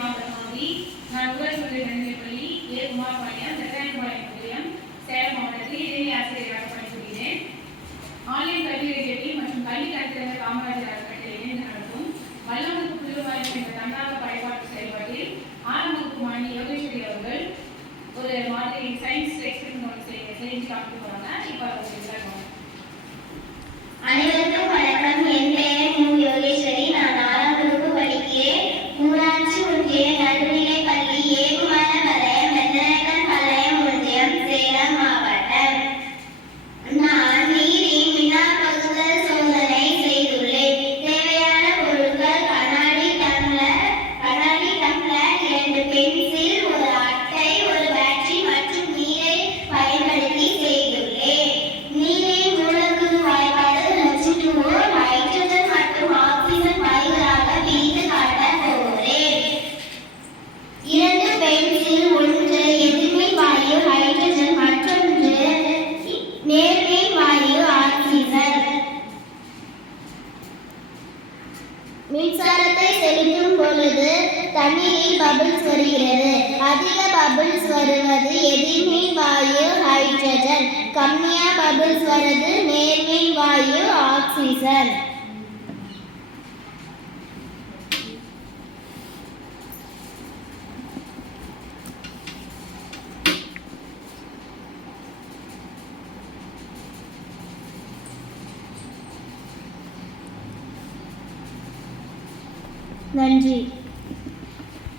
மாவட்ட மாதிரி நான் உடற்கல்வி நடுநிலைப்பள்ளி ஏ குமாரபாளையம் வெள்ளாயம்பாளையம் நிலையம் சேலம் மாவட்டத்தில் இடைநிலை ஆசிரியராக பணிபுரிகிறேன். ஆன்லைன் கல்வி ரேடியோ மற்றும் கல்வி கல்வித்தலைவர் காமராஜர் அறக்கட்டளை இணைந்து நடத்தும் வல்லமுக்கு புதுவாய்ப்பு என்ற தன்னார்வ படைப்பாட்டு செயல்பாட்டில் 6ஆம் வகுப்பு மாணவி யோகேஸ்வரி அவர்கள் ஒரு மாதிரி சயின்ஸ் எக்ஸ்பெரிமெண்ட் செஞ்சு காமிட்டு போறாங்க. இப்போ அனைவருக்கும் வணக்கம். என் பெயர் மு. யோகேஸ்வரி. நான் 4ஆம் வகுப்பு படிக்கிறேன். ஊராட்சி ஒன்றிய நடுநிலைப் பள்ளி ஏ குமாரபாளையம் வெள்ளநாயக்கன்பாளையம் ஒன்றியம் சேலம் மாவட்டம். நான் நீரின் மின்னாற்பகுத்தல் சோதனை செய்துள்ளேன். தேவையான பொருட்கள் கண்ணாடி டம்ளர், 2 பென்சில், ஒரு அட்டை, ஒரு பேட்டரி மற்றும் நீரை பயன்படுத்தி செய்துள்ளேன். நீரின் மூலக்கூறு வாய்ப்பாடு H2O, ஹைட்ரஜன் மற்றும் ஆக்சிஜன் வாயுகளாக பிரித்து காட்டப் போகிறேன். 2 பென்சில், ஒன்று எதிர்மின் வாயு ஹைட்ரஜன், மற்றொன்று நேர்மின் வாயு ஆக்சிஜன். மின்சாரத்தை செலுத்தும் பொழுது தண்ணீரில் பபிள்ஸ் வருகிறது. அதிக பபிள்ஸ் வருவது எதிர்மின் வாயு ஹைட்ரஜன், கம்மியா பபிள்ஸ் வருவது நேர்மின் வாயு ஆக்சிஜன். நன்றி.